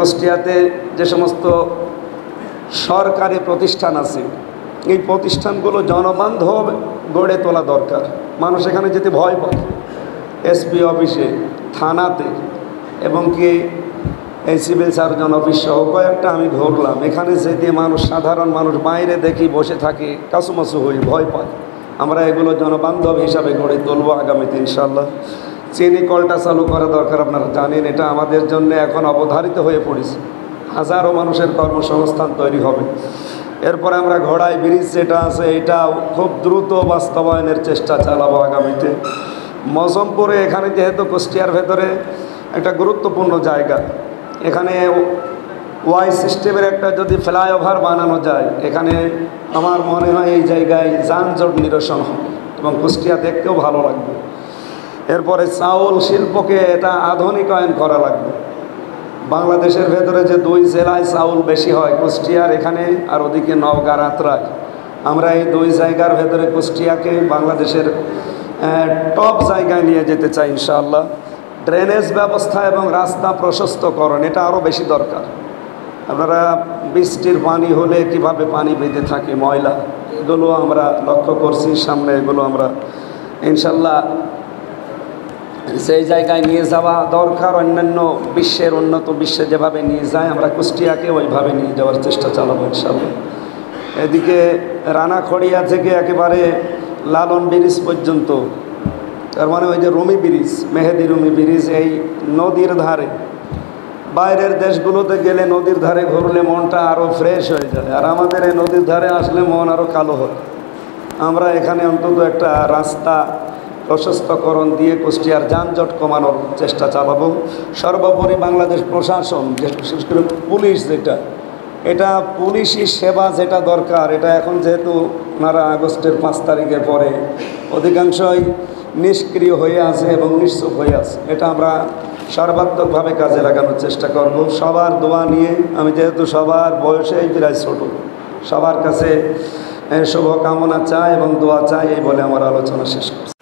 কুষ্টিয়াতে যে সমস্ত সরকারি প্রতিষ্ঠান আছে, এই প্রতিষ্ঠানগুলো জনবান্ধব গড়ে তোলা দরকার। মানুষ এখানে যেতে ভয় পায়। এসপি অফিসে, থানাতে, এবং কি এই সিভিল সার্জন অফিস সহ কয়েকটা আমি ঘুরলাম। এখানে যেতে মানুষ, সাধারণ মানুষ বাইরে দেখি বসে থাকে, কাছুমাছু হয়ে ভয় পায়। আমরা এগুলো জনবান্ধব হিসাবে গড়ে তুলবো আগামীতে ইনশাল্লাহ। চিনি কলটা চালু করা দরকার, আপনারা জানেন এটা আমাদের জন্য এখন অবধারিত হয়ে পড়েছে। হাজারো মানুষের কর্মসংস্থান তৈরি হবে। এরপরে আমরা ঘোড়াই ব্রিজ যেটা আছে, এটা খুব দ্রুত বাস্তবায়নের চেষ্টা চালাবো আগামীতে। মজমপুরে, এখানে যেহেতু কুষ্টিয়ার ভেতরে একটা গুরুত্বপূর্ণ জায়গা, এখানে ওয়াই সিস্টেমের একটা যদি ফ্লাইওভার বানানো যায়, এখানে আমার মনে হয় এই জায়গায় যানজট নিরসন হবে এবং কুষ্টিয়া দেখতেও ভালো লাগবে। এরপরে চাউল শিল্পকে এটা আধুনিকায়ন করা লাগবে। বাংলাদেশের ভেতরে যে দুই জেলায় চাউল বেশি হয়, কুষ্টিয়ার এখানে আর ওদিকে নওগাঁ রাতরায়, আমরা এই দুই জায়গার ভেতরে কুষ্টিয়াকে বাংলাদেশের টপ জায়গায় নিয়ে যেতে চাই ইনশাআল্লাহ। ড্রেনেজ ব্যবস্থা এবং রাস্তা প্রশস্তকরণ, এটা আরও বেশি দরকার। আপনারা বৃষ্টির পানি হলে কিভাবে পানি বেঁধে থাকে, ময়লা, এগুলো আমরা লক্ষ্য করছি। সামনে এগুলো আমরা ইনশাল্লাহ সেই জায়গায় নিয়ে যাওয়া দরকার। অন্যান্য বিশ্বের, উন্নত বিশ্বে যেভাবে নিয়ে যায়, আমরা কুষ্টিয়াকে ওইভাবে নিয়ে যাওয়ার চেষ্টা চালাবো ইনশাল্লাহ। এদিকে রানাখড়িয়া থেকে একেবারে লালন ব্রিজ পর্যন্ত, তার মানে ওই যে রুমি ব্রিজ, মেহেদি রুমি ব্রিজ, এই নদীর ধারে, বাইরের দেশগুলোতে গেলে নদীর ধারে ঘুরলে মনটা আরও ফ্রেশ হয়ে যায়, আর আমাদের এই নদীর ধারে আসলে মন আরও কালো হয়। আমরা এখানে অন্তত একটা রাস্তা প্রশস্তকরণ দিয়ে কুষ্টিয়ার যানজট কমানোর চেষ্টা চালাবো। সর্বোপরি বাংলাদেশ প্রশাসন, যে বিশেষ করে পুলিশ, এটা পুলিশি সেবা যেটা দরকার, এটা এখন যেহেতু ওনারা আগস্টের 5 তারিখের পরে অধিকাংশই নিষ্ক্রিয় হয়ে আছে এবং নিশ্চুপ হয়ে আছে, এটা আমরা সর্বাত্মকভাবে কাজে লাগানোর চেষ্টা করব। সবার দোয়া নিয়ে, আমি যেহেতু সবার বয়সেই প্রায় ছোট, সবার কাছে শুভকামনা চাই এবং দোয়া চাই, এই বলে আমার আলোচনা শেষ করছি।